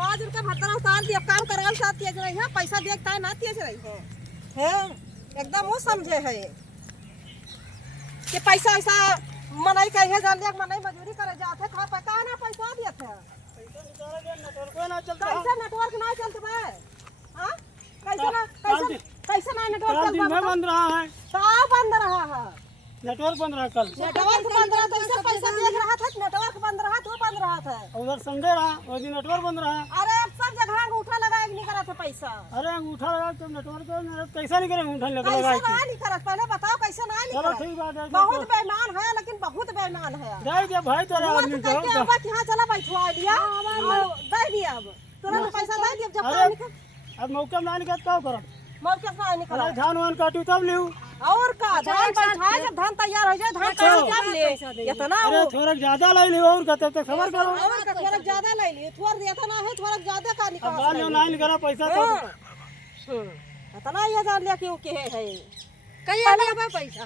तो आज उनका भत्ता उतार दिया काम कराल साथ तेज रही है पैसा देखता है ना तेज रही है एकदम वो समझे है कि पैसा ऐसा मनई कहे जान लिया मनई मजदूरी करे जाते खा पता ना पैसा दिए थे कैसे नेटवर्क ना चलते बे हां कैसे ना नेटवर्क चलता बंद रहा है कहाँ बंद रहा है नेटवर्क बंद रहा कल नेटवर्क बंद रहा तो इससे पैसा देख रहा था नेटवर्क बंद रहा तो बंद रहा था उधर संडे रहा उस दिन नेटवर्क बंद रहा अरे अब सब जगह अंगूठा लगा के नहीं करा था पैसा अरे अंगूठा लगा तो नेटवर्क कैसा नहीं करे अंगूठा लगा कैसे नहीं करा पहले बताओ कैसे नहीं चलो करा ठीक बात है बहुत बेईमान है लेकिन बहुत बेईमान है दे दे भाई तेरा आदमी को अब यहाँ चला बैठवा लिया दे दिया अब तुरंत पैसा दे दिया जब अरे अब मौका ना निकल क्या करो मौके से निकला अरे धान वान काटू तब लियो और का धान बैठाए जब धान तैयार हो जाए धान तब ले इतना अरे थोड़ा ज्यादा ले लियो और कहते तो खबर करो और का थोड़ा ज्यादा ले लिए थोड़ा इतना है थोड़ा ज्यादा का निकाल अब बाल ना निकला पैसा तो इतना ये जान लिया क्यों के है कहिया लेबा पैसा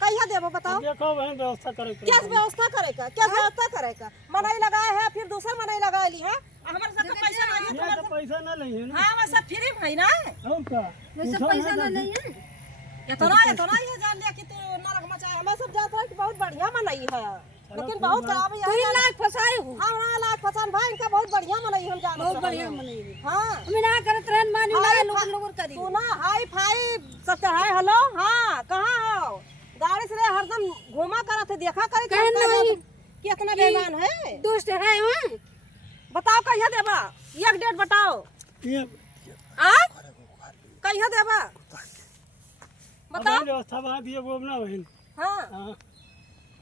कहिया देबो बताओ देखो बहन व्यवस्था करे क्या व्यवस्था करेगा क्या व्यवस्था करेगा मनाई लगाए है फिर दूसरे मनाई लगा ली है हमारे साथ पैसा नहीं है ये तो पैसा ना ले ना हां मैं सब फ्री है ना और का वैसे पैसा ना नहीं है इतना ये जान लिया कि तू नरक मचाए हमें सब जाता है कि बहुत बढ़िया मनाई है लेकिन बहुत खराब है 3 लाख फसाए हो हां लाख फसान भाई इनका बहुत बढ़िया मनाई हम जान बहुत बढ़िया मनाई हां हम ना करत रहन मानी ना लोग करी तू ना हाई फाई सब चढ़ाए हेलो हां कहां हो गाड़ी से हरदम घुमा करत है देखा करे कितना बेईमान है दोस्त है हां बताओ कहिया देबा एक डेट बताओ ये आ कहिया देबा बताओ व्यवस्था बना दिए वो ना बहन हां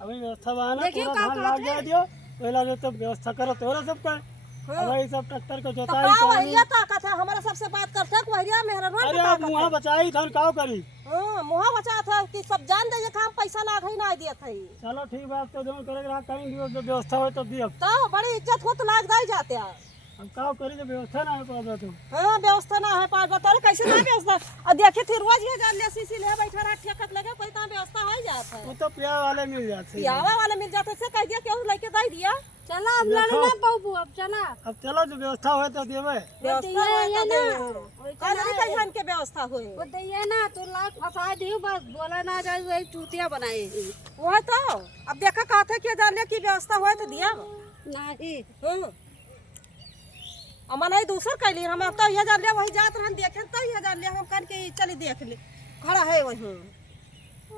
अभी व्यवस्था बना पूरा धान लाग गया दियो पहला जो तो व्यवस्था करो तोरा सब का अब ये सब ट्रैक्टर को जोताई तो वहिया ताकत है हमारा सबसे बात करता है वहिया मेहरबान अरे अब मुहा बचाई धान काव करी हां मुहा बचा था कि सब जान दे काम पैसा लाग ही ना दिया थे चलो ठीक बात तो जो करेगा कहीं दियो जो व्यवस्था हो तो दियो तो बड़ी इज्जत हो तो लाग दे जाते हैं अब काव करी जो व्यवस्था ना है पाबे तो हां व्यवस्था ना है पास बताओ कैसे ना व्यवस्था और देखे थे रोज ये जान ले सीसी ले बैठा रहा ठेकत लगे कोई काम व्यवस्था हो जाता है वो तो प्यार वाले मिल जाते पियावा वाले मिल जाते से कह दिया क्यों लेके दे दिया चला अब लड़ना पाऊ अब चला अब चलो जो व्यवस्था हो तो देवे व्यवस्था है ना अरे कहीं के व्यवस्था होए वो दैया ना तो लाख फसा दियो बस बोला ना जाए वही चूतिया बनाए वो तो अब देखा कहा था कि जान ले की व्यवस्था होए तो दिया नहीं अमन नहीं दूसर कैली हम तो ये जान लिया वही जात रहन देखे तो ये जान लिया हम कर के चली देख ले खड़ा है वही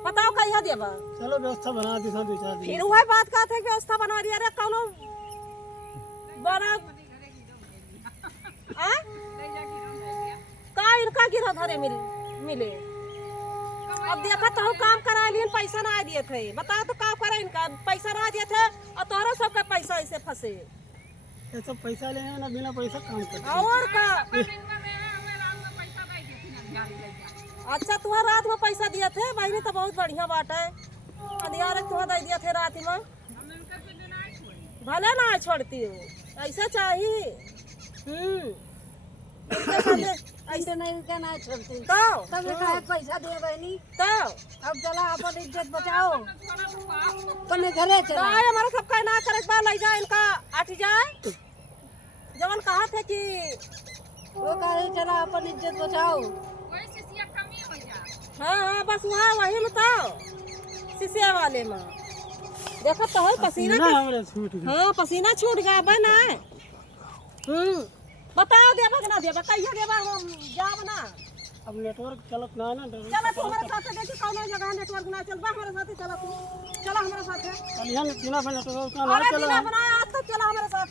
बताओ कहिया देबा चलो व्यवस्था बना दी सा 2-4 दिन फिर वही बात का था व्यवस्था बना दिया रे कौनो बड़ा आ का इनका गिरा धरे मिले अब देखा तो काम करा लिए पैसा ना दिए थे बताओ तो का करे इनका पैसा ना दिए थे और तोहरा सबका पैसा ऐसे फंसे ये सब पैसा लेना ना बिना पैसा काम करते और का अच्छा तुम्हारा रात में पैसा दिया थे बहनी तो बहुत बढ़िया बात है अधियार तुम्हारा दे दिया थे रात में भले ना छोड़ती हो ऐसा चाहिए ऐसे नहीं क्या ना छोड़ते तो तब कहा पैसा दे बहनी तो अब चला अपन इज्जत बचाओ अपने घरे चला हमारा सबका ना करे बा ले जाए इनका आठ जाए जवन कहा थे कि वो कहे चला अपन इज्जत बचाओ हाँ बस वहाँ वही में तो शीशे वाले में देखो तो है पसीना ना हमरे छूट गया हाँ पसीना छूट गया बना बताओ देबा कि ना देबा कहिया देबा हम जाब ना अब नेटवर्क चलत ना ना चला तू हमारे साथ देखी कौन जगह नेटवर्क ना चलबा हमारे साथ चला तू चला हमारे साथ कल यहाँ बिना नेटवर्क का ना अरे चला बिना बनाया आज तो चला हमारे साथ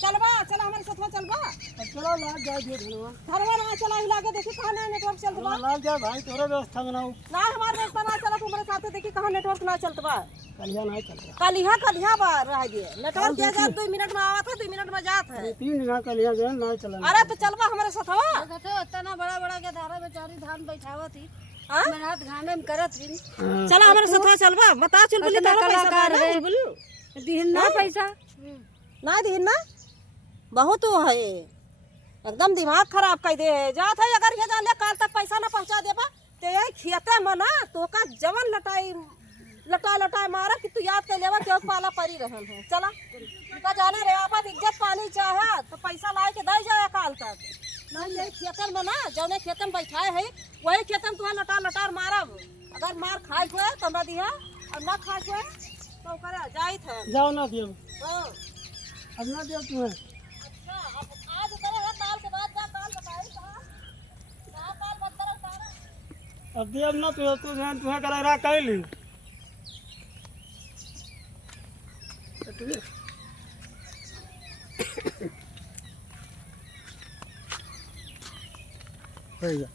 चलबा चला हमारे साथ चलबा अब चलो लाग जाए दियो धनवा घरवा ना चला हिला के देखी कहाँ नेटवर्क चलतबा लाग जाए भाई तोरे व्यवस्था बनाओ ना हमारे रास्ता ना चला तुम्हारे साथ देखी कहाँ नेटवर्क ना चलतबा कल यहाँ नहीं चल रहा कलिया बार रह गए नेटवर्क के जा 2 मिनट में आवा था 2 मिनट में जात है 3 दिन कल यहाँ जो नहीं चला अरे तो चलबा हमारे साथ हवा देखो इतना बड़ा बड़ा के धारा बेचारी धान बैठावा थी हाँ? मेहनत घामे में करत थी चला हमारे साथ चलबा बता चल बोली अपना तारा कलाकार पैसा है। बोल दीन ना पैसा ना दीन ना बहुत वो है एकदम दिमाग खराब कर दे जात है अगर ये जान ले काल तक पैसा ना पहुंचा देबा ते यही खेते में ना तो का जवन लटाई लटा लटा मारा कि तू याद कर लेवा क्यों पाला परी रहन है। चला का जाना रे आपत इज्जत पानी चाहे तो पैसा लाए के दे जाए काल तक नहीं यही खेतन में ना जौने खेतन बैठाए है वही खेतन तुम्हें लटा लटार मारब। अगर मार खाए हुए तो हमरा दिया और ना खाए हुए तो करे जाई थे जाओ ना दियो हां अब ना दियो तुम्हें। अच्छा अब आज करे है काल के बाद जा काल बताई कहां काल मत करो तारा अब दियो ना तुम्हें करा रहा कैली हो गया।